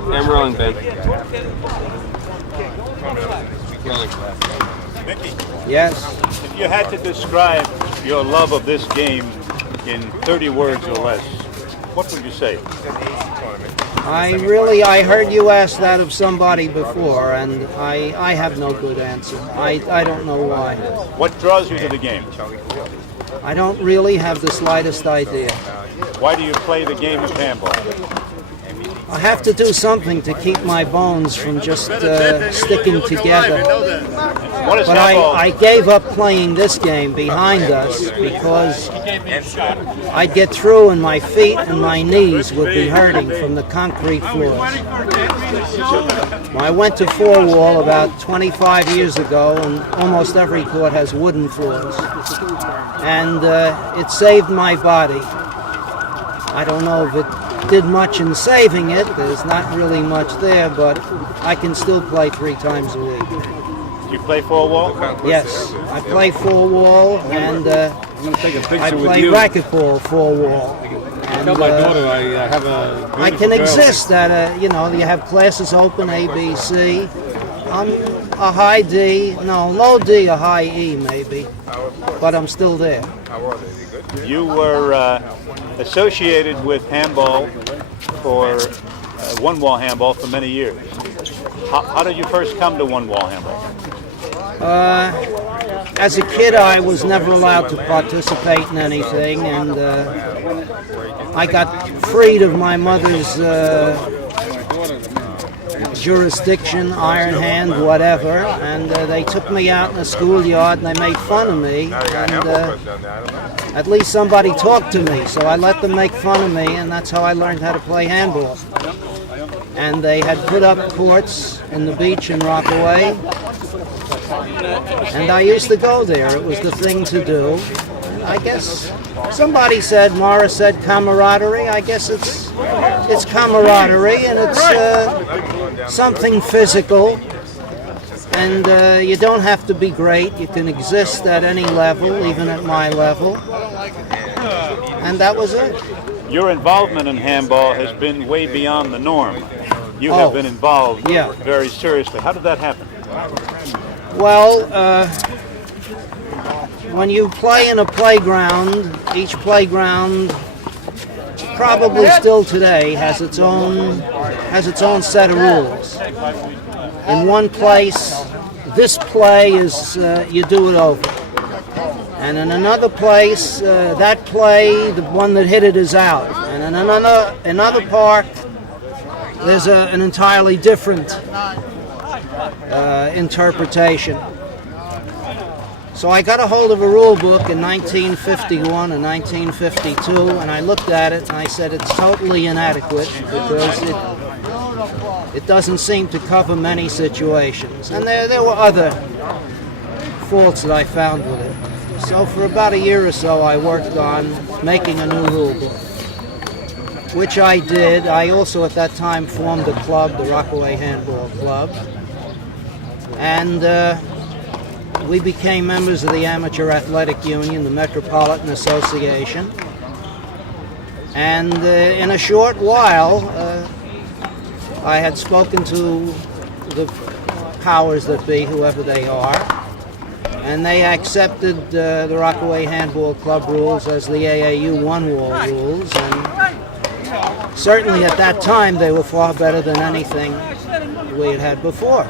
I'm rolling, Ben. Rolling. Mickey, Yes. if you had to describe your love of this game in 30 words or less, what would you say? I heard you ask that of somebody before, and I have no good answer. I don't know why. What draws you to the game? I don't really have the slightest idea. Why do you play the game of handball? I have to do something to keep my bones from just sticking together. What is But handball? I gave up playing this game behind us because I'd get through and my feet and my knees would be hurting from the concrete floors. I went to four-wall about 25 years ago, and almost every court has wooden floors. And it saved my body. I don't know if it did much in saving it. There's not really much there, but I can still play 3 times a week. You play four-wall? Yes, I play four-wall, and I play racquetball four-wall. And, Tell my daughter I have a I can exist at you have classes open, A, B, C. I'm a high D, no, low D, a high E maybe, but I'm still there. You were associated with handball for one-wall handball for many years. How did you first come to one-wall handball? As a kid, I was never allowed to participate in anything, and I got freed of my mother's jurisdiction, iron hand, whatever, and they took me out in the schoolyard and they made fun of me, and at least somebody talked to me, so I let them make fun of me, and that's how I learned how to play handball. And they had put up courts in the beach in Rockaway, and I used to go there. It was the thing to do. I guess somebody said, Morris said camaraderie. I guess it's camaraderie, and it's something physical. And you don't have to be great. You can exist at any level, even at my level. And that was it. Your involvement in handball has been way beyond the norm. You have been involved very seriously. How did that happen? Well, when you play in a playground, each playground probably still today has its own set of rules. In one place, this play is you do it over, and in another place, that play, the one that hit it is out, and in another park, there's an entirely different interpretation. So I got a hold of a rule book in 1951 and 1952, and I looked at it and I said it's totally inadequate because it doesn't seem to cover many situations. And there were other faults that I found with it. So for about a year or so I worked on making a new rule book, which I did. I also at that time formed a club, the Rockaway Handball Club, and we became members of the Amateur Athletic Union, the Metropolitan Association, and in a short while I had spoken to the powers that be, whoever they are, and they accepted the Rockaway Handball Club rules as the AAU one-wall rules, and certainly at that time they were far better than anything we had had before.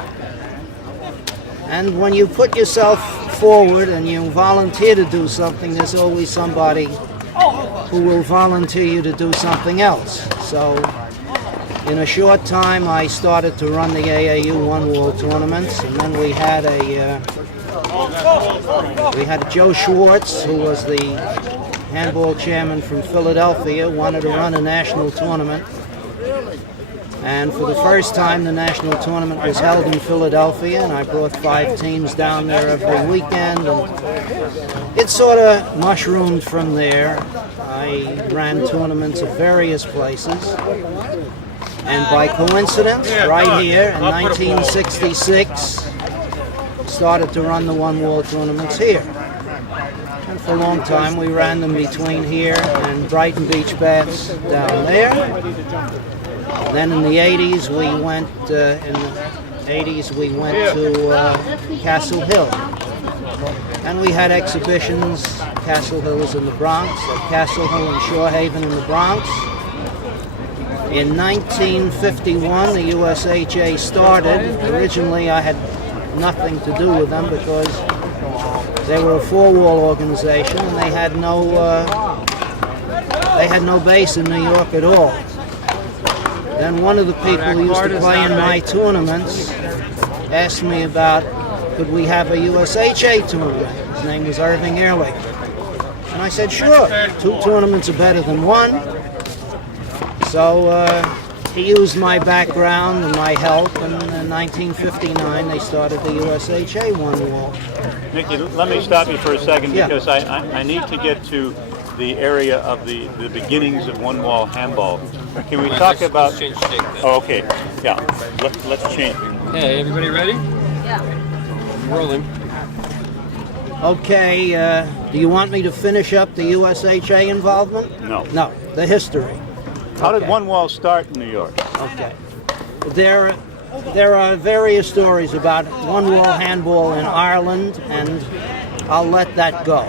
And when you put yourself forward and you volunteer to do something, there's always somebody who will volunteer you to do something else. So in a short time I started to run the AAU one-wall tournaments, and then we had Joe Schwartz, who was the handball chairman from Philadelphia, wanted to run a national tournament. And for the first time, the national tournament was held in Philadelphia, and I brought 5 teams down there every weekend. And it sort of mushroomed from there. I ran tournaments at various places. And by coincidence, right here in 1966, started to run the one-wall tournaments here. And for a long time, we ran them between here and Brighton Beach Baths down there. Then in the 80s we went to Castle Hill, and we had exhibitions. Castle Hill is in the Bronx, at Castle Hill and Shore Haven in the Bronx. In 1951, the USHA started. Originally, I had nothing to do with them because they were a four-wall organization and they had no base in New York at all. Then one of the people who used to play in my tournaments asked me about could we have a USHA tournament. His name was Irving Ehrlich. And I said, sure, 2 tournaments are better than 1. So he used my background and my help, and in 1959 they started the USHA one wall. Nicky, let me stop you for a second because I need to get to the area of the beginnings of one wall handball. Can we talk about? Let's change stick then. Oh, okay. Yeah. Let's change. Okay, everybody ready? Yeah. Rolling. Okay. Do you want me to finish up the USHA involvement? No. No. The history. How did one wall start in New York? Okay. There are various stories about one wall handball in Ireland, and I'll let that go.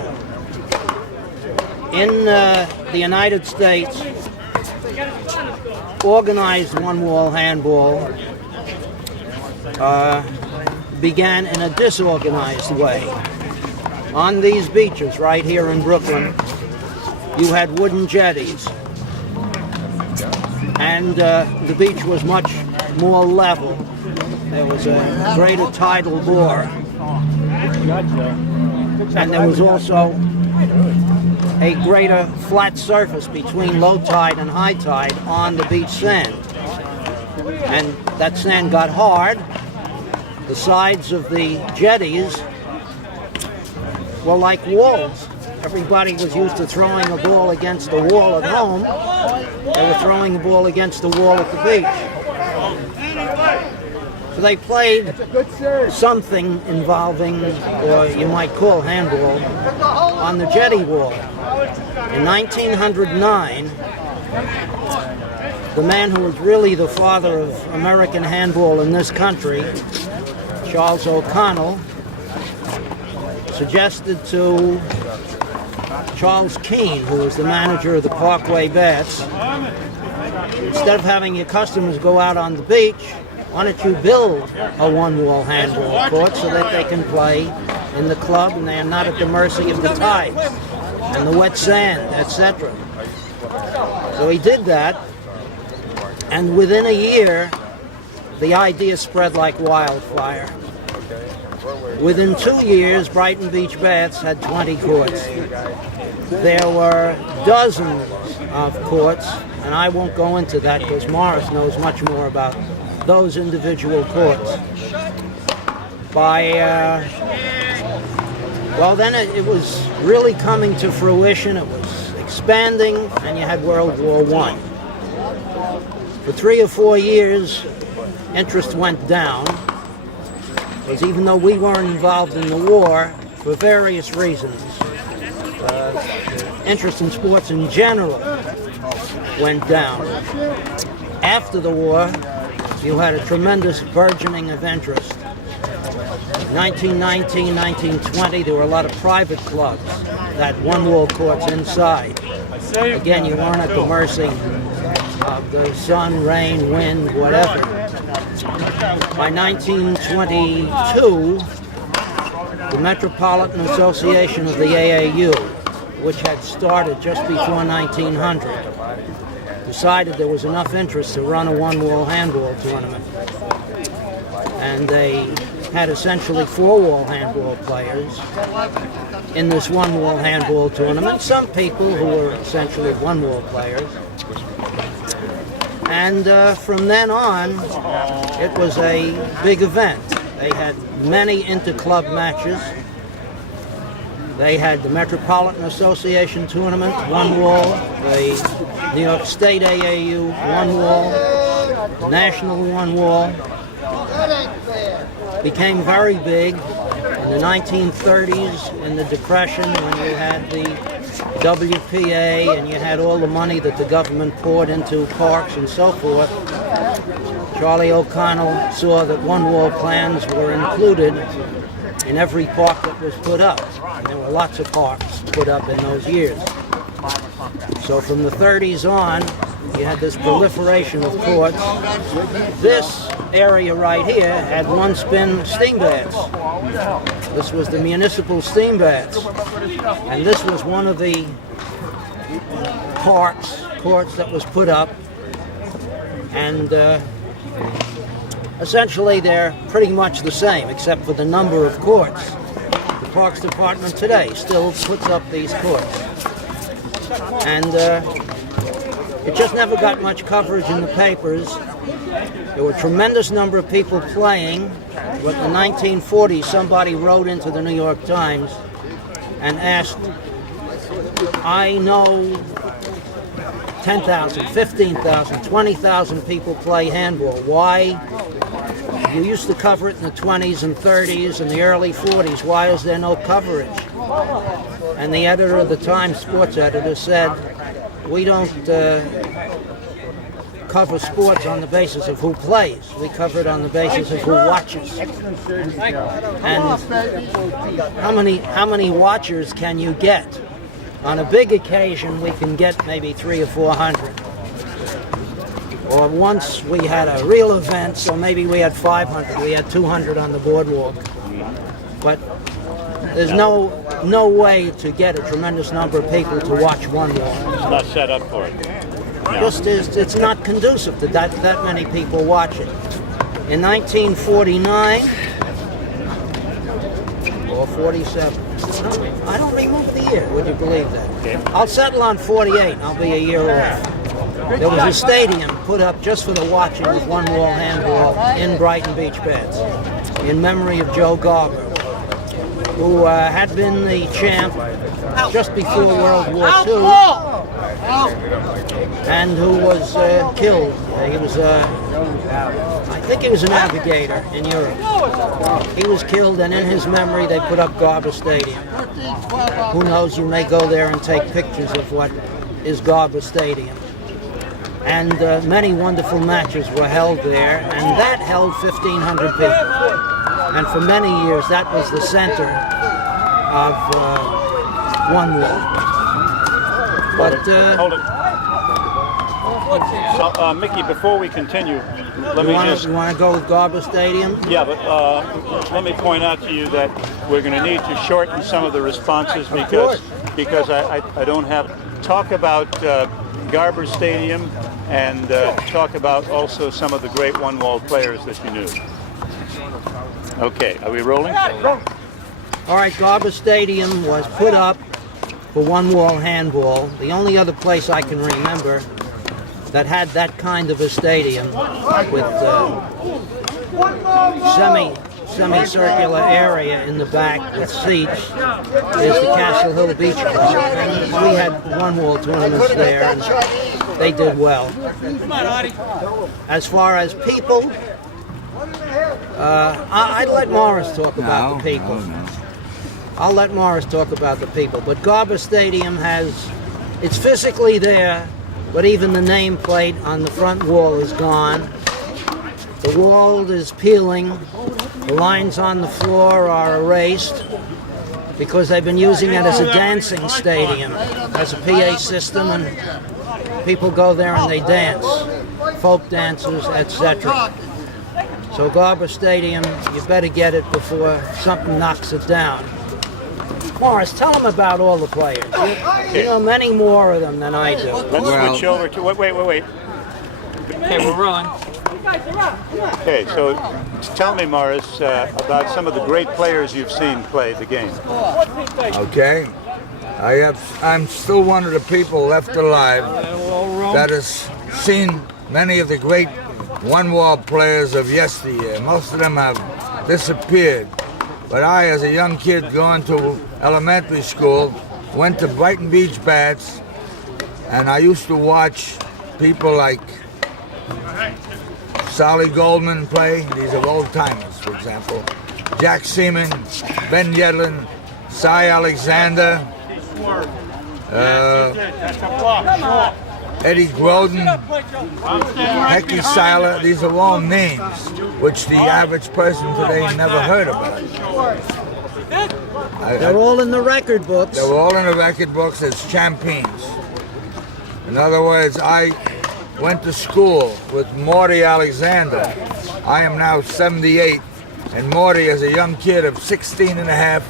In the United States, organized one wall handball began in a disorganized way. On these beaches right here in Brooklyn, you had wooden jetties. And the beach was much more level. There was a greater tidal bore. And there was also a greater flat surface between low tide and high tide on the beach sand. And that sand got hard. The sides of the jetties were like walls. Everybody was used to throwing a ball against the wall at home. They were throwing the ball against the wall at the beach. So they played something involving, or you might call handball, on the jetty wall. In 1909, the man who was really the father of American handball in this country, Charles O'Connell, suggested to Charles Keene, who was the manager of the Parkway Bats, instead of having your customers go out on the beach, why don't you build a one-wall handball court so that they can play in the club and they are not at the mercy of the tides and the wet sand, etc. So he did that, and within a year, the idea spread like wildfire. Within 2 years, Brighton Beach Bats had 20 courts. There were dozens of courts, and I won't go into that because Morris knows much more about those individual courts. Then it was really coming to fruition. It was expanding, and you had World War I. For 3 or 4 years, interest went down, because even though we weren't involved in the war, for various reasons, interest in sports in general went down. After the war, you had a tremendous burgeoning of interest. 1919, 1920, there were a lot of private clubs that one-wall courts inside. Again, you weren't at the mercy of the sun, rain, wind, whatever. By 1922, the Metropolitan Association of the AAU, which had started just before 1900, decided there was enough interest to run a one-wall handball tournament. And they had essentially four-wall handball players in this one-wall handball tournament. Some people who were essentially one-wall players. And from then on, it was a big event. They had many inter-club matches. They had the Metropolitan Association tournament, one wall, the New York State AAU, one wall, National one wall. Became very big in the 1930s, in the Depression, when you had the WPA, and you had all the money that the government poured into parks and so forth. Charlie O'Connell saw that one-wall plans were included in every park that was put up. There were lots of parks put up in those years. So from the 30s on, you had this proliferation of courts. This area right here had one-spin steam baths. This was the municipal steam baths. And this was one of the courts that was put up. And essentially they're pretty much the same, except for the number of courts. The Parks Department today still puts up these courts. And it just never got much coverage in the papers. There were a tremendous number of people playing, but in the 1940s somebody wrote into the New York Times and asked, I know 10,000, 15,000, 20,000 people play handball. Why? You used to cover it in the 20s and 30s and the early 40s. Why is there no coverage? And the editor of the Times, sports editor, said, we don't cover sports on the basis of who plays. We cover it on the basis of who watches. And how many watchers can you get? On a big occasion, we can get maybe 300 or 400. Or once we had a real event, so maybe we had 500. We had 200 on the boardwalk. But there's no way to get a tremendous number of people to watch one wall. It's not set up for it. No. Just it's not conducive to that many people watch it. In 1949 or 47, I don't remember the year. Would you believe that? Okay. I'll settle on 48. I'll be a year off. There was a stadium put up just for the watching of one-wall handball in Brighton Beach Beds, in memory of Joe Garber, who had been the champ just before World War II, and who was killed. He was, I think he was a navigator in Europe. He was killed, and in his memory they put up Garber Stadium. Who knows, you may go there and take pictures of what is Garber Stadium. And many wonderful matches were held there, and that held 1,500 people. And for many years, that was the center of one wall. But hold it. So, Mickey, before we continue, you want to go with Garber Stadium? Yeah, but let me point out to you that we're going to need to shorten some of the responses because I don't have talk about Garber Stadium and talk about also some of the great one-wall players that you knew. Okay, are we rolling? All right, Garber Stadium was put up for one-wall handball. The only other place I can remember that had that kind of a stadium with semicircular area in the back with seats is the Castle Hill Beach Club. And we had one-wall tournaments there, and they did well. As far as people, I'd let Morris talk about the people. I'll let Morris talk about the people. But Garber Stadium it's physically there, but even the nameplate on the front wall is gone. The wall is peeling. The lines on the floor are erased because they've been using it as a dancing stadium, as a PA system, and people go there and they dance, folk dancers, etc. So Garber Stadium, you better get it before something knocks it down. Morris, tell them about all the players. You know many more of them than I do. Let's switch over to... Wait. Okay, we're rolling. Okay, so tell me, Morris, about some of the great players you've seen play the game. Okay. I'm still one of the people left alive that has seen many of the great one-wall players of yesteryear. Most of them have disappeared. But I, as a young kid going to elementary school, went to Brighton Beach Bats, and I used to watch people like Solly Goldman play. These are old-timers, for example. Jack Seaman, Ben Yedlin, Cy Alexander, Eddie Groden, Hecky Seiler. These are all names which the average person today never heard about. They're all in the record books. They're all in the record books as champions. In other words, I went to school with Morty Alexander. I am now 78, and Morty, as a young kid of 16 and a half,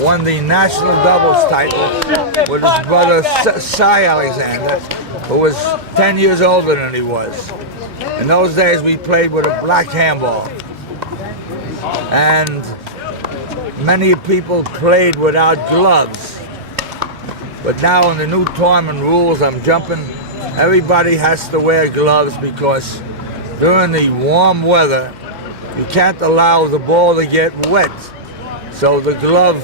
won the national doubles title with his brother Cy Alexander, who was 10 years older than he was. In those days, we played with a black handball, and many people played without gloves. But now in the new tournament rules, I'm jumping, everybody has to wear gloves because during the warm weather, you can't allow the ball to get wet. So the glove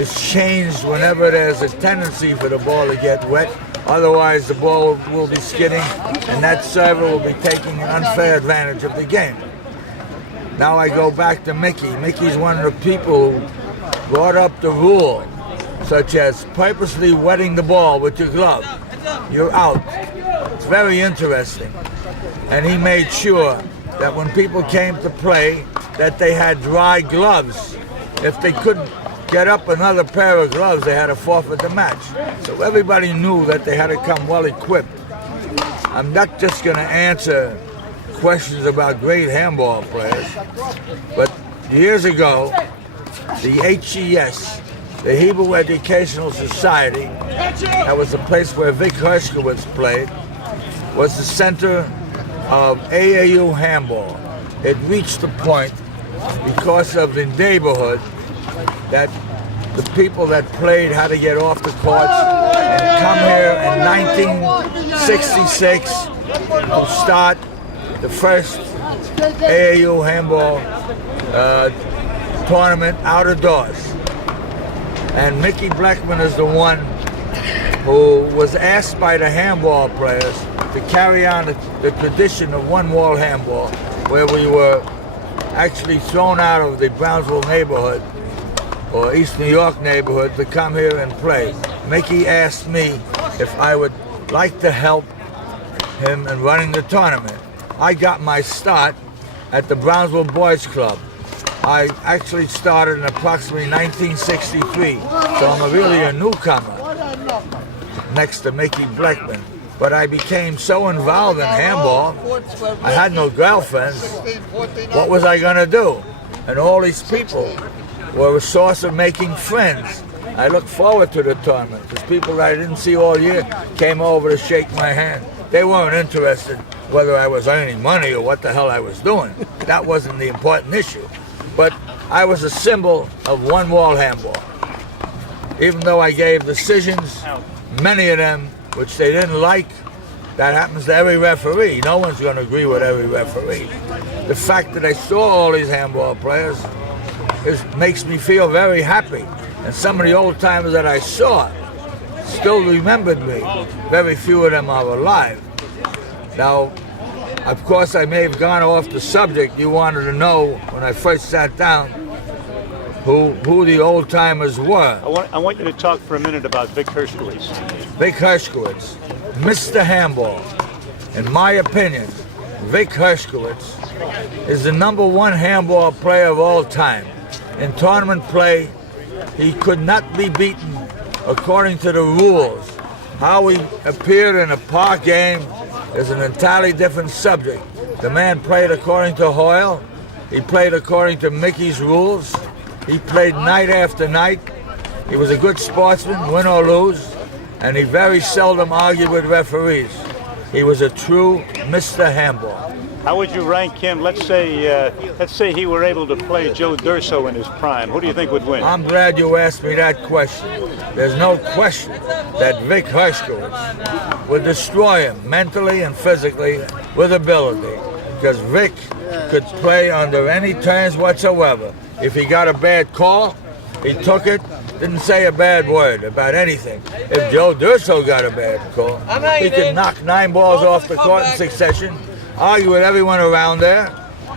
is changed whenever there's a tendency for the ball to get wet. Otherwise, the ball will be skidding, and that server will be taking an unfair advantage of the game. Now I go back to Mickey. Mickey's one of the people who brought up the rule, such as purposely wetting the ball with your glove. You're out. It's very interesting. And he made sure that when people came to play, that they had dry gloves. If they couldn't get up another pair of gloves, they had to forfeit the match. So everybody knew that they had to come well equipped. I'm not just going to answer questions about great handball players, but years ago, the HES, the Hebrew Educational Society, that was the place where Vic Hershkowitz played, was the center of AAU handball. It reached the point, because of the neighborhood, that the people that played had to get off the courts and come here in 1966 to start the first AAU handball tournament out of doors. And Mickey Blechman is the one who was asked by the handball players to carry on the tradition of one-wall handball, where we were actually thrown out of the Brownsville neighborhood or East New York neighborhood to come here and play. Mickey asked me if I would like to help him in running the tournament. I got my start at the Brownsville Boys Club. I actually started in approximately 1963, so I'm really a newcomer next to Mickey Blechman. But I became so involved in handball, I had no girlfriends. What was I gonna do? And all these people were a source of making friends. I look forward to the tournament because people that I didn't see all year came over to shake my hand. They weren't interested whether I was earning money or what the hell I was doing. That wasn't the important issue. But I was a symbol of one-wall handball. Even though I gave decisions, many of them which they didn't like, that happens to every referee. No one's going to agree with every referee. The fact that I saw all these handball players makes me feel very happy. And some of the old timers that I saw still remembered me. Very few of them are alive. Now, of course, I may have gone off the subject. You wanted to know when I first sat down who the old timers were. I want you to talk for a minute about Vic Hershkowitz. Vic Hershkowitz, Mr. Handball. In my opinion, Vic Hershkowitz is the #1 handball player of all time. In tournament play, he could not be beaten according to the rules. How he appeared in a park game is an entirely different subject. The man played according to Hoyle. He played according to Mickey's rules. He played night after night. He was a good sportsman, win or lose, and he very seldom argued with referees. He was a true Mr. Handball. How would you rank him? Let's say he were able to play Joe Durso in his prime. Who do you think would win? I'm glad you asked me that question. There's no question that Vic Hershkowitz would destroy him mentally and physically with ability, because Vic could play under any terms whatsoever. If he got a bad call, he took it, didn't say a bad word about anything. If Joe Durso got a bad call, he could knock 9 balls off the court in succession, argue with everyone around there,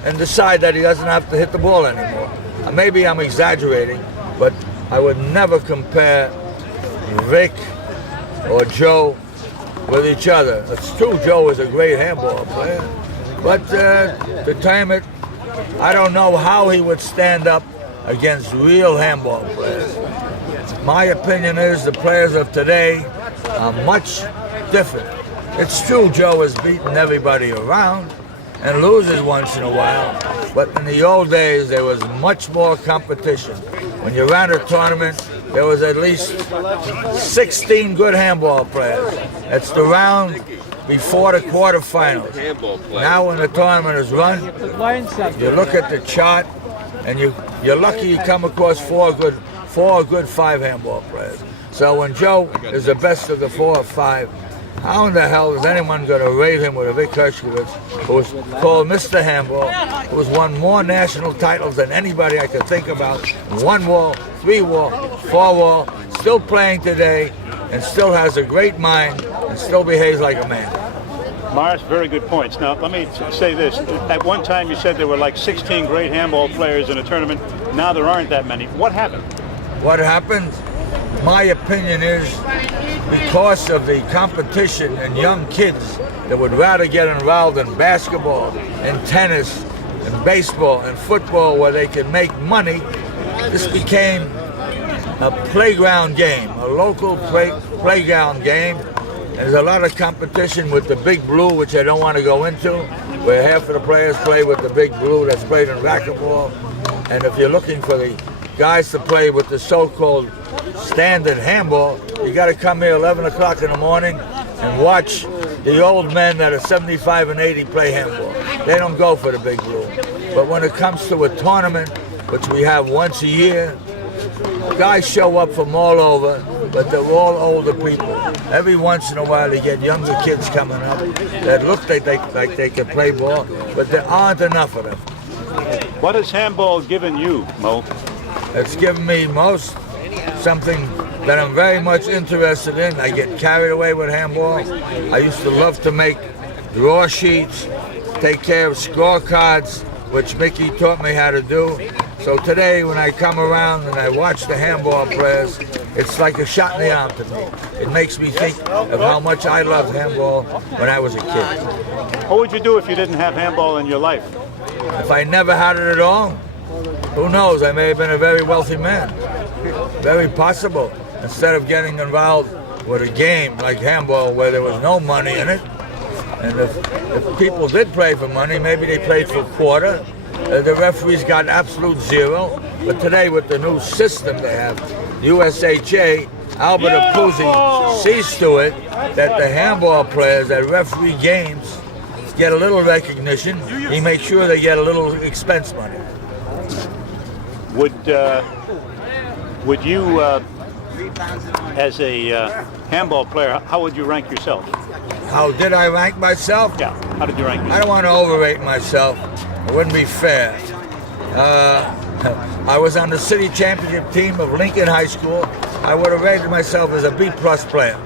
and decide that he doesn't have to hit the ball anymore. Maybe I'm exaggerating, but I would never compare Vic or Joe with each other. It's true Joe is a great handball player, but to time it, I don't know how he would stand up against real handball players. My opinion is the players of today are much different. It's true Joe has beaten everybody around and loses once in a while, but in the old days there was much more competition. When you ran a tournament, there was at least 16 good handball players. That's the round before the quarterfinals. Now when the tournament is run, you look at the chart and you're lucky you come across four good five handball players. So when Joe is the best of the 4 or 5, how in the hell is anyone going to rate him with a Vic Hershkowitz, who was called Mr. Handball, who has won more national titles than anybody I could think about, 1 wall, 3 wall, 4 wall, still playing today, and still has a great mind, and still behaves like a man. Morris, very good points. Now, let me say this. At one time, you said there were like 16 great handball players in a tournament. Now there aren't that many. What happened? What happened? My opinion is because of the competition and young kids that would rather get involved in basketball and tennis and baseball and football where they can make money, this became a playground game, a local playground game. And there's a lot of competition with the Big Blue, which I don't want to go into, where half of the players play with the Big Blue that's played in racquetball. And if you're looking for the guys to play with the so-called standard handball, you got to come here 11 o'clock in the morning and watch the old men that are 75 and 80 play handball. They don't go for the Big Blue. But when it comes to a tournament, which we have once a year, guys show up from all over, but they're all older people. Every once in a while they get younger kids coming up that look like they can play ball, but there aren't enough of them. What has handball given you, Mo? It's given me something that I'm very much interested in. I get carried away with handball. I used to love to make draw sheets, take care of scorecards, which Mickey taught me how to do. So today when I come around and I watch the handball players, it's like a shot in the arm to me. It makes me think of how much I loved handball when I was a kid. What would you do if you didn't have handball in your life? If I never had it at all, who knows, I may have been a very wealthy man. Very possible. Instead of getting involved with a game like handball where there was no money in it, and if people did play for money, maybe they played for quarter, the referees got absolute zero. But today with the new system they have, USHA, Albert Apuzzi sees to it that the handball players that referee games get a little recognition. He makes sure they get a little expense money. Would you, as a handball player, how would you rank yourself? How did I rank myself? Yeah, how did you rank yourself? I don't want to overrate myself. It wouldn't be fair. I was on the city championship team of Lincoln High School. I would have rated myself as a B+ player.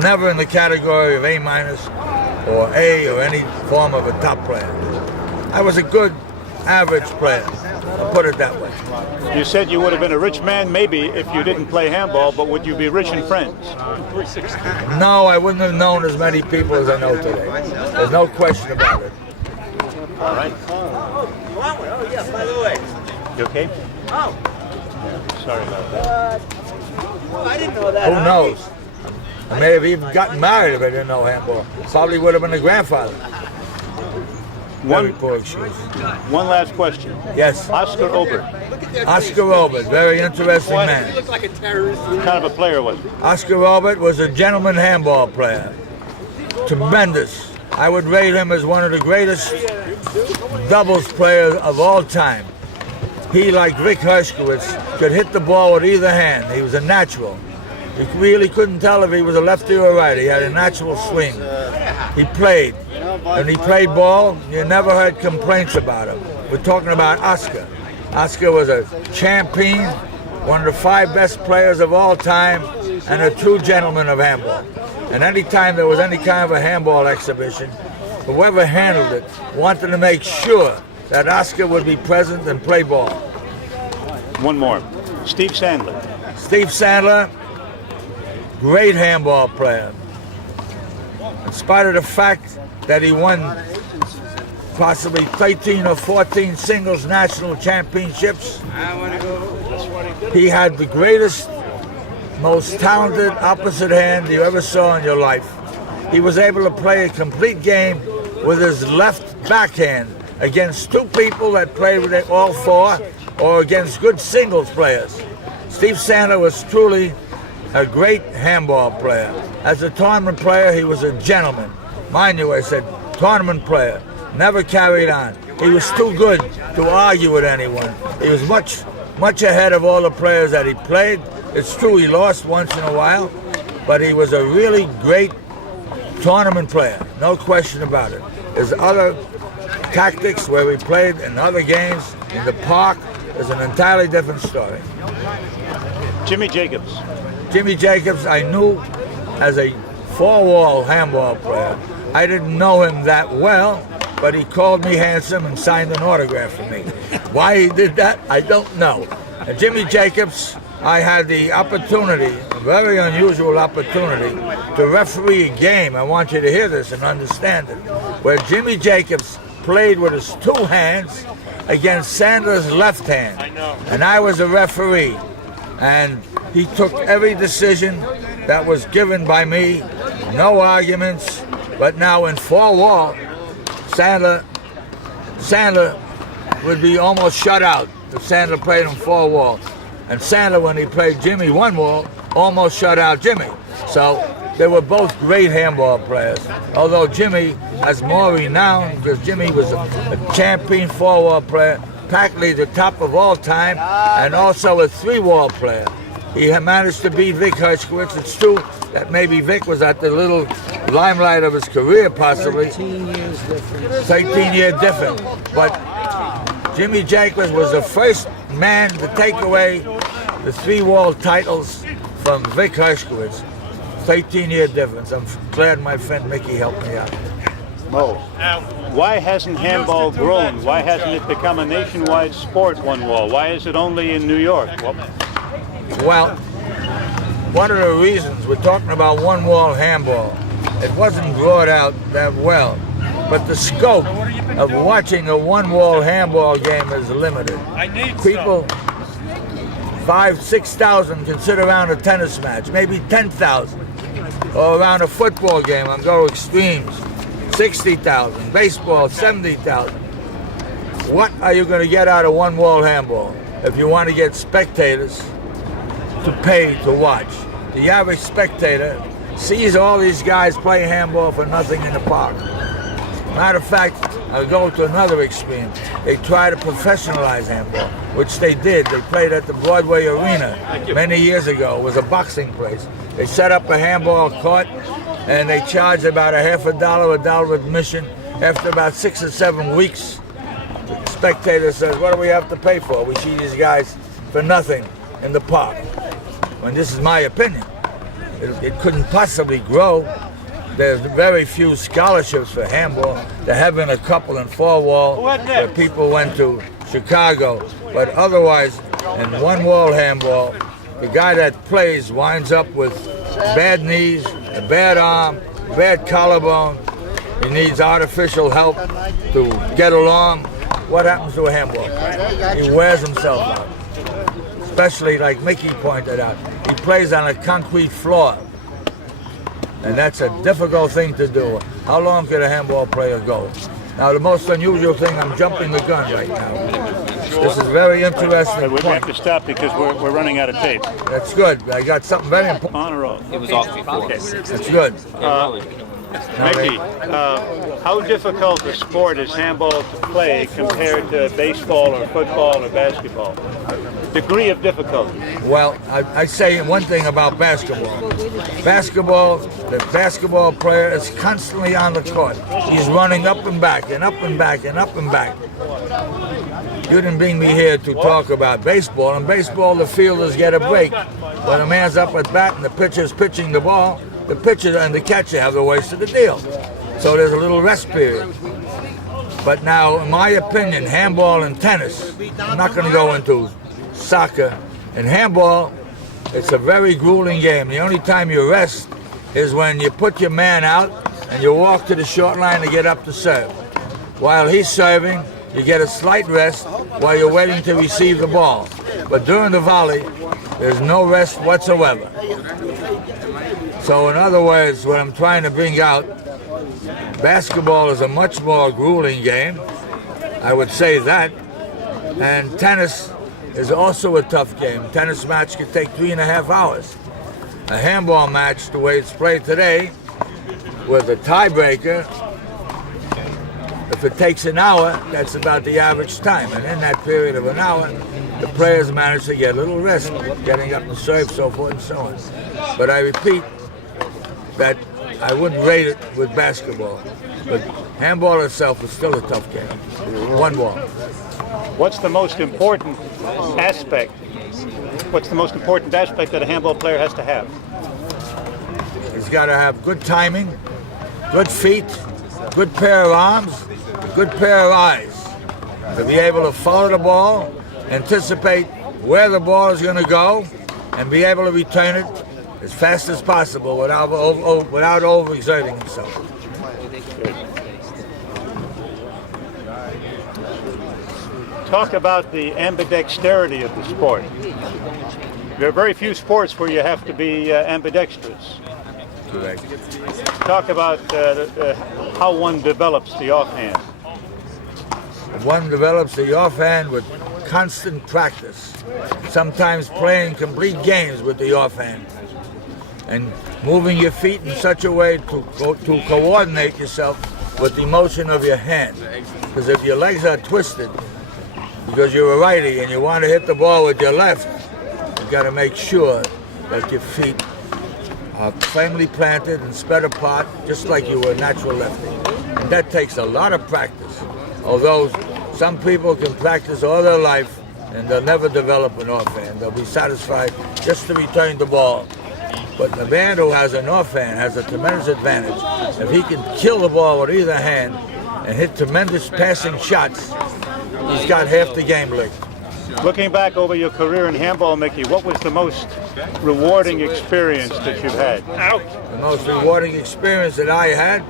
Never in the category of A- or A or any form of a top player. I was a good average player, I'll put it that way. You said you would have been a rich man maybe if you didn't play handball, but would you be rich in friends? No, I wouldn't have known as many people as I know today. There's no question about it. All right. Oh, yeah, by the way. You okay? Oh. Sorry about that. I didn't know that. Who knows? I may have even gotten married if I didn't know handball. Probably would have been a grandfather. Very poor excuse. One last question. Yes. Oscar Obert. Oscar Obert, very interesting man. He looked like a terrorist. What kind of a player was he? Oscar Obert was a gentleman handball player. Tremendous. I would rate him as one of the greatest doubles players of all time. He, like Vic Hershkowitz, could hit the ball with either hand. He was a natural. You really couldn't tell if he was a lefty or a righty. He had a natural swing. He played. When he played ball, you never heard complaints about him. We're talking about Oscar. Oscar was a champion, one of the 5 best players of all time, and a true gentleman of handball. And any time there was any kind of a handball exhibition, whoever handled it wanted to make sure that Oscar would be present and play ball. One more. Steve Sandler. Steve Sandler, great handball player. In spite of the fact that he won possibly 13 or 14 singles national championships, he had the greatest, most talented opposite hand you ever saw in your life. He was able to play a complete game with his left backhand against two people that played with it, all four, or against good singles players. Steve Sandler was truly a great handball player. As a tournament player, he was a gentleman. Mind you, I said, tournament player, never carried on. He was too good to argue with anyone. He was much ahead of all the players that he played. It's true he lost once in a while, but he was a really great tournament player, no question about it. His other tactics where we played in other games, in the park, is an entirely different story. Jimmy Jacobs. Jimmy Jacobs, I knew as a four-wall handball player. I didn't know him that well, but he called me handsome and signed an autograph for me. Why he did that, I don't know. And Jimmy Jacobs, I had the opportunity, a very unusual opportunity, to referee a game. I want you to hear this and understand it, where Jimmy Jacobs played with his two hands against Sandler's left hand. And I was a referee. And he took every decision that was given by me, no arguments. But now in four-wall, Sandler would be almost shut out if Sandler played in four-wall. And Sandler, when he played Jimmy one-wall, almost shut out Jimmy. So they were both great handball players. Although Jimmy has more renown because Jimmy was a champion four-wall player, practically the top of all time, and also a three-wall player. He had managed to beat Vic Hershkowitz. It's true that maybe Vic was at the little limelight of his career, possibly. 13 years difference. 13-year difference. But Jimmy Jacobs was the first man to take away the three-wall titles from Vic Hershkowitz. 13-year difference. I'm glad my friend Mickey helped me out. Mo, why hasn't handball grown? Why hasn't it become a nationwide sport, one wall? Why is it only in New York? Well, one of the reasons we're talking about one-wall handball, it wasn't brought out that well, but the scope of watching a one-wall handball game is limited. People, 5,000, 6,000 can sit around a tennis match, maybe 10,000, or around a football game. I'm going extremes, 60,000, baseball, 70,000. What are you going to get out of one-wall handball if you want to get spectators to pay to watch? The average spectator sees all these guys play handball for nothing in the park. Matter of fact, I'll go to another extreme. They try to professionalize handball, which they did. They played at the Broadway Arena many years ago. It was a boxing place. They set up a handball court, and they charged about $50, admission. After about 6 or 7 weeks, the spectator says, what do we have to pay for? We see these guys for nothing in the park. And this is my opinion. It couldn't possibly grow. There's very few scholarships for handball. There have been a couple in four-wall where people went to Chicago. But otherwise, in one-wall handball, the guy that plays winds up with bad knees, a bad arm, bad collarbone. He needs artificial help to get along. What happens to a handball player? He wears himself out. Especially like Mickey pointed out, he plays on a concrete floor. And that's a difficult thing to do. How long can a handball player go? Now, the most unusual thing, I'm jumping the gun right now. This is very interesting. We have to stop because we're running out of tape. That's good. I got something very important. On or off? It was off before. Okay. That's good. Mickey, how difficult a sport is handball to play compared to baseball or football or basketball? Degree of difficulty. Well, I say one thing about basketball. The basketball player is constantly on the court. He's running up and back and up and back and up and back. You didn't bring me here to talk about baseball. In baseball, the fielders get a break. When a man's up at bat and the pitcher's pitching the ball, the pitcher and the catcher have the worst of the deal. So there's a little rest period. But now, in my opinion, handball and tennis, I'm not going to go into soccer. In handball, it's a very grueling game. The only time you rest is when you put your man out and you walk to the short line to get up to serve. While he's serving, you get a slight rest while you're waiting to receive the ball. But during the volley, there's no rest whatsoever. So in other words, what I'm trying to bring out, basketball is a much more grueling game. I would say that. And tennis is also a tough game. A tennis match could take 3.5 hours. A handball match, the way it's played today, with a tiebreaker, if it takes an hour, that's about the average time. And in that period of an hour, the players manage to get a little rest, getting up and serve, so forth and so on. But I repeat that I wouldn't rate it with basketball. But handball itself is still a tough game. One ball. What's the most important aspect? What's the most important aspect that a handball player has to have? He's got to have good timing, good feet, good pair of arms, a good pair of eyes to be able to follow the ball, anticipate where the ball is going to go, and be able to return it as fast as possible without overexerting himself. Talk about the ambidexterity of the sport. There are very few sports where you have to be ambidextrous. Correct. Talk about how one develops the offhand. One develops the offhand with constant practice, sometimes playing complete games with the offhand, and moving your feet in such a way to coordinate yourself with the motion of your hand. Because if your legs are twisted, because you're a righty and you want to hit the ball with your left, you've got to make sure that your feet are firmly planted and spread apart, just like you were a natural lefty. And that takes a lot of practice. Although some people can practice all their life and they'll never develop an offhand. They'll be satisfied just to return the ball. But the man who has an offhand has a tremendous advantage. If he can kill the ball with either hand and hit tremendous passing shots, he's got half the game licked. Looking back over your career in handball, Mickey, what was the most rewarding experience that you've had? The most rewarding experience that I had,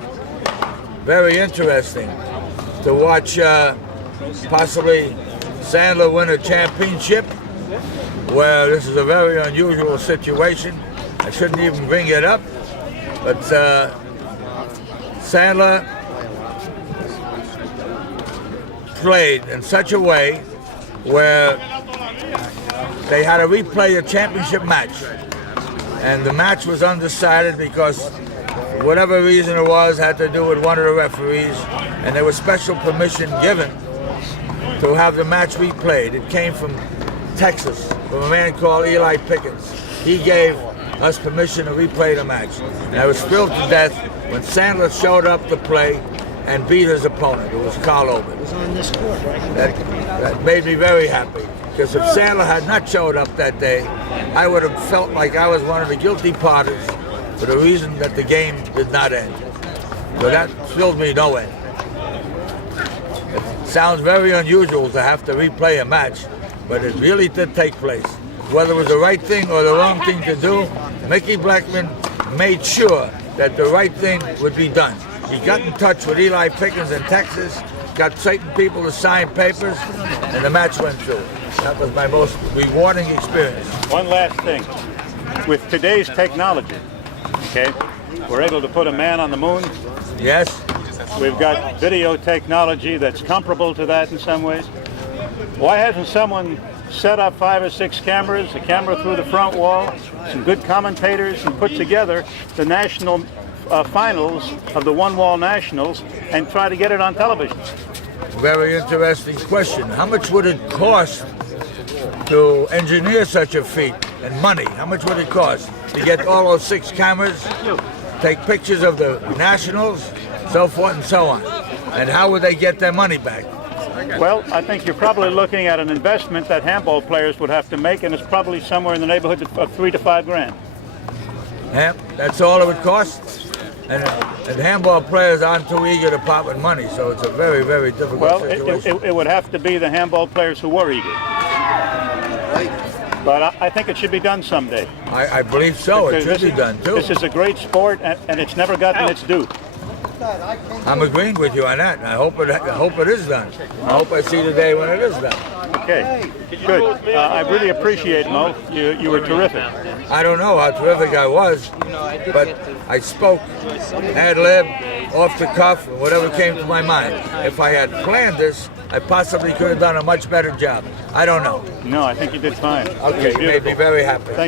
very interesting, to watch possibly Sandler win a championship, where this is a very unusual situation. I shouldn't even bring it up, but Sandler played in such a way where they had to replay a championship match, and the match was undecided because whatever reason it was had to do with one of the referees, and there was special permission given to have the match replayed. It came from Texas, from a man called Eli Pickens. He gave us permission to replay the match, and I was thrilled to death when Sandler showed up to play and beat his opponent. It was Carl Oben. It was on this court, right? That made me very happy, because if Sandler had not showed up that day, I would have felt like I was one of the guilty parties for the reason that the game did not end. So that thrilled me no end. It sounds very unusual to have to replay a match, but it really did take place. Whether it was the right thing or the wrong thing to do, Mickey Blechman made sure that the right thing would be done. He got in touch with Eli Pickens in Texas, got certain people to sign papers, and the match went through. That was my most rewarding experience. One last thing. With today's technology, okay, we're able to put a man on the moon. Yes? We've got video technology that's comparable to that in some ways. Why hasn't someone set up 5 or 6 cameras, a camera through the front wall, some good commentators, and put together the national finals of the one-wall nationals and try to get it on television? Very interesting question. How much would it cost to engineer such a feat, and money? How much would it cost to get all those 6 cameras, take pictures of the nationals, so forth and so on? And how would they get their money back? Well, I think you're probably looking at an investment that handball players would have to make, and it's probably somewhere in the neighborhood of $3 to $5 grand. Yeah, that's all it would cost? And handball players aren't too eager to part with money, so it's a very, very difficult situation. Well, it would have to be the handball players who were eager. But I think it should be done someday. I believe so. It should be done too. This is a great sport, and it's never gotten its due. I'm agreeing with you on that, and I hope it is done. I hope I see the day when it is done. Okay, good. I really appreciate it, Mo. You were terrific. I don't know how terrific I was, but I spoke, ad lib, off the cuff, whatever came to my mind. If I had planned this, I possibly could have done a much better job. I don't know. No, I think you did fine. Okay, you made me very happy. Thank you.